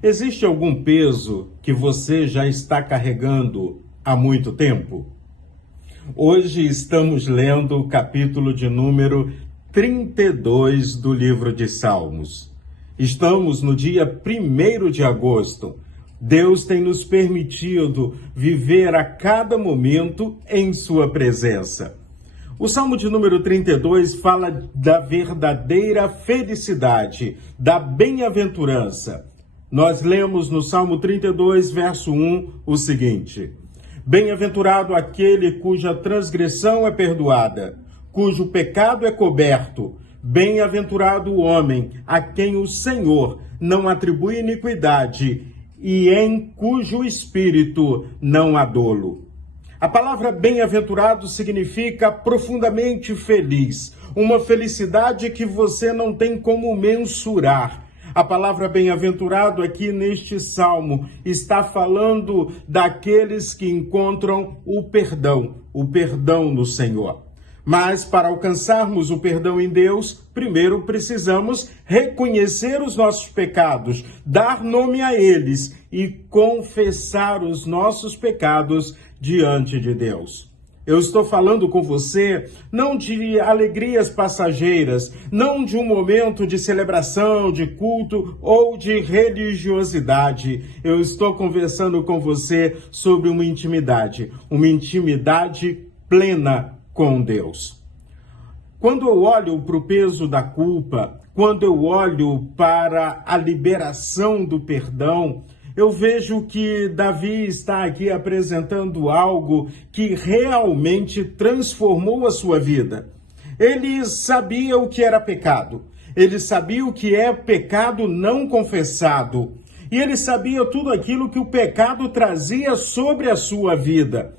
Existe algum peso que você já está carregando há muito tempo? Hoje estamos lendo o capítulo de número 32 do livro de Salmos. Estamos no dia 1º de agosto. Deus tem nos permitido viver a cada momento em sua presença. O Salmo de número 32 fala da verdadeira felicidade, da bem-aventurança. Nós lemos no Salmo 32, verso 1, o seguinte: Bem-aventurado aquele cuja transgressão é perdoada, cujo pecado é coberto. Bem-aventurado o homem a quem o Senhor não atribui iniquidade e em cujo espírito não há dolo. A palavra bem-aventurado significa profundamente feliz, uma felicidade que você não tem como mensurar. A palavra bem-aventurado aqui neste salmo está falando daqueles que encontram o perdão no Senhor. Mas para alcançarmos o perdão em Deus, primeiro precisamos reconhecer os nossos pecados, dar nome a eles e confessar os nossos pecados diante de Deus. Eu estou falando com você não de alegrias passageiras, não de um momento de celebração, de culto ou de religiosidade. Eu estou conversando com você sobre uma intimidade plena com Deus. Quando eu olho para o peso da culpa, quando eu olho para a liberação do perdão, eu vejo que Davi está aqui apresentando algo que realmente transformou a sua vida. Ele sabia o que era pecado, ele sabia o que é pecado não confessado, e ele sabia tudo aquilo que o pecado trazia sobre a sua vida,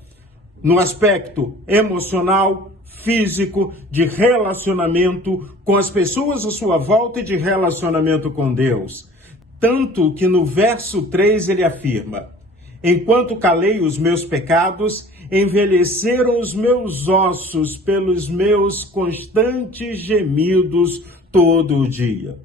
no aspecto emocional, físico, de relacionamento com as pessoas à sua volta e de relacionamento com Deus. Tanto que no verso 3 ele afirma: Enquanto calei os meus pecados, envelheceram os meus ossos pelos meus constantes gemidos todo o dia.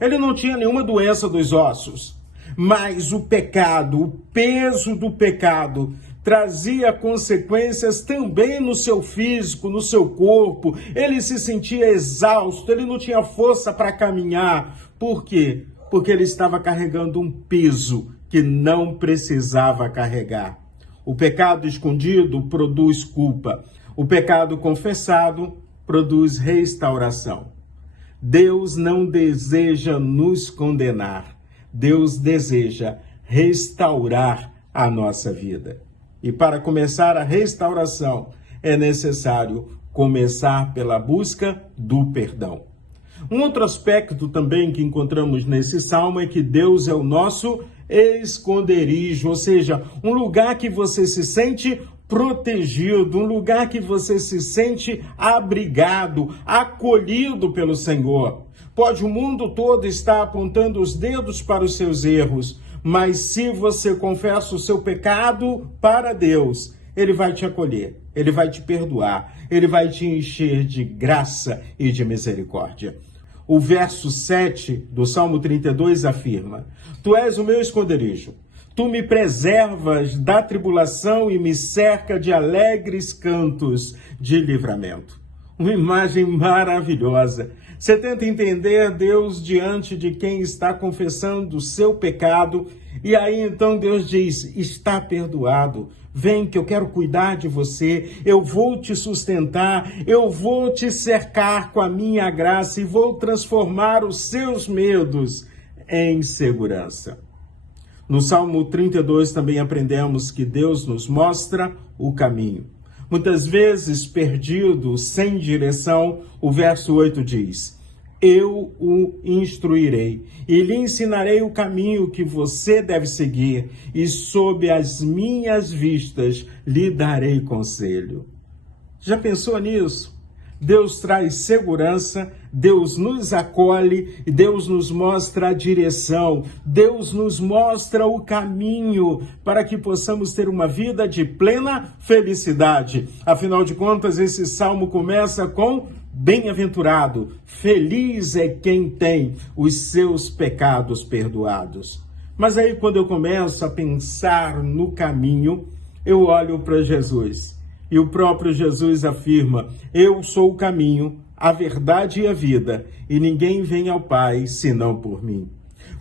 Ele não tinha nenhuma doença dos ossos, mas o pecado, o peso do pecado, trazia consequências também no seu físico, no seu corpo. Ele se sentia exausto, ele não tinha força para caminhar. Por quê? Porque ele estava carregando um peso que não precisava carregar. O pecado escondido produz culpa. O pecado confessado produz restauração. Deus não deseja nos condenar. Deus deseja restaurar a nossa vida. E para começar a restauração, é necessário começar pela busca do perdão. Um outro aspecto também que encontramos nesse salmo é que Deus é o nosso esconderijo, ou seja, um lugar que você se sente protegido, um lugar que você se sente abrigado, acolhido pelo Senhor. Pode o mundo todo estar apontando os dedos para os seus erros, mas se você confessa o seu pecado para Deus, Ele vai te acolher, Ele vai te perdoar, Ele vai te encher de graça e de misericórdia. O verso 7 do Salmo 32 afirma: Tu és o meu esconderijo, Tu me preservas da tribulação e me cerca de alegres cantos de livramento. Uma imagem maravilhosa. Você tenta entender Deus diante de quem está confessando o seu pecado, e aí então Deus diz: está perdoado, vem que eu quero cuidar de você, eu vou te sustentar, eu vou te cercar com a minha graça e vou transformar os seus medos em segurança. No Salmo 32 também aprendemos que Deus nos mostra o caminho. Muitas vezes perdido, sem direção, o verso 8 diz: Eu o instruirei e lhe ensinarei o caminho que você deve seguir, e sob as minhas vistas lhe darei conselho. Já pensou nisso? Deus traz segurança, Deus nos acolhe, Deus nos mostra a direção, Deus nos mostra o caminho para que possamos ter uma vida de plena felicidade. Afinal de contas, esse salmo começa com bem-aventurado, feliz é quem tem os seus pecados perdoados. Mas aí, quando eu começo a pensar no caminho, eu olho para Jesus. E o próprio Jesus afirma: eu sou o caminho, a verdade e a vida, e ninguém vem ao Pai senão por mim.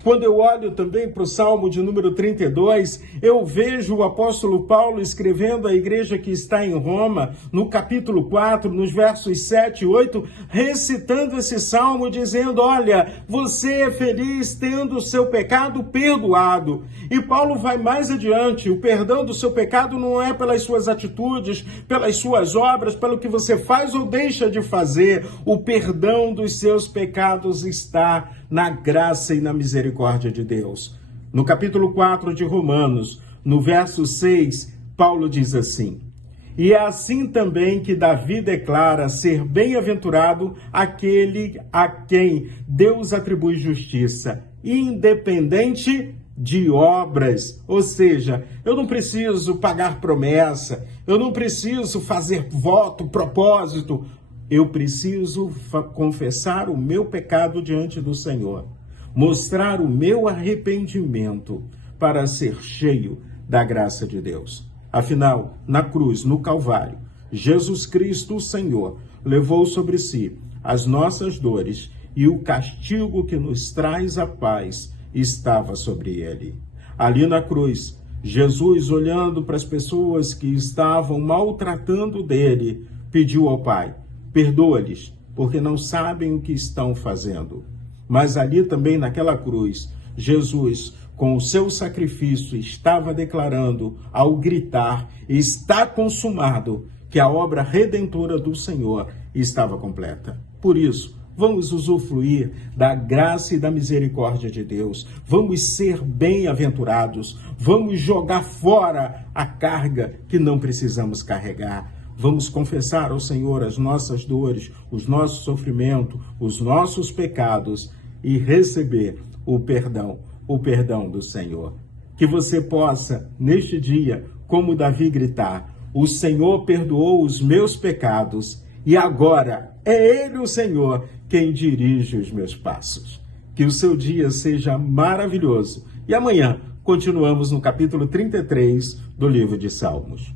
Quando eu olho também para o Salmo de número 32, eu vejo o apóstolo Paulo escrevendo à igreja que está em Roma, no capítulo 4, nos versos 7 e 8, recitando esse salmo, dizendo: olha, você é feliz tendo o seu pecado perdoado. E Paulo vai mais adiante: o perdão do seu pecado não é pelas suas atitudes, pelas suas obras, pelo que você faz ou deixa de fazer. O perdão dos seus pecados está na graça e na misericórdia de Deus. No capítulo 4 de Romanos, no verso 6, Paulo diz assim: e é assim também que Davi declara ser bem-aventurado aquele a quem Deus atribui justiça, independente de obras. Ou seja, eu não preciso pagar promessa, eu não preciso fazer voto, propósito. Eu preciso confessar o meu pecado diante do Senhor, mostrar o meu arrependimento para ser cheio da graça de Deus. Afinal, na cruz, no Calvário, Jesus Cristo, o Senhor, levou sobre si as nossas dores e o castigo que nos traz a paz estava sobre ele. Ali na cruz, Jesus, olhando para as pessoas que estavam maltratando dele, pediu ao Pai: perdoa-lhes, porque não sabem o que estão fazendo. Mas ali também naquela cruz, Jesus, com o seu sacrifício, estava declarando, ao gritar: está consumado, que a obra redentora do Senhor estava completa. Por isso, vamos usufruir da graça e da misericórdia de Deus. Vamos ser bem-aventurados. Vamos jogar fora a carga que não precisamos carregar. Vamos confessar ao Senhor as nossas dores, os nossos sofrimentos, os nossos pecados e receber o perdão do Senhor. Que você possa, neste dia, como Davi, gritar: o Senhor perdoou os meus pecados e agora é Ele, o Senhor, quem dirige os meus passos. Que o seu dia seja maravilhoso. E amanhã continuamos no capítulo 33 do livro de Salmos.